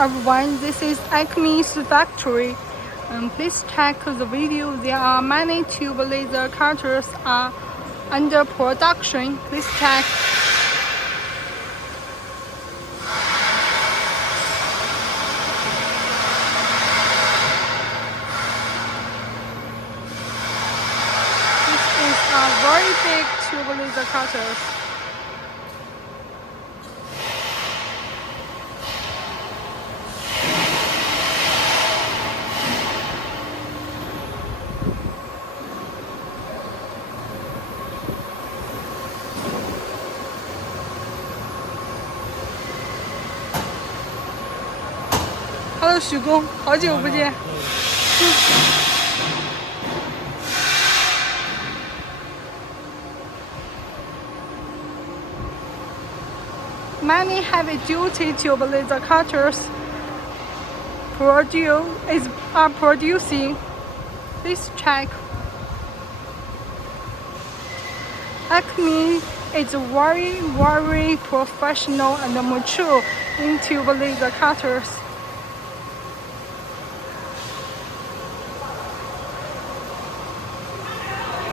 everyone, this is ACME's factory. Please check the video. There are many tube laser cutters are under production. Please check. This is a very big tube laser cutters. Hello， 许工，好久不见。Many heavy-duty tube laser cutters are producing. Please check. ACME is very professional and mature in tube laser cutters.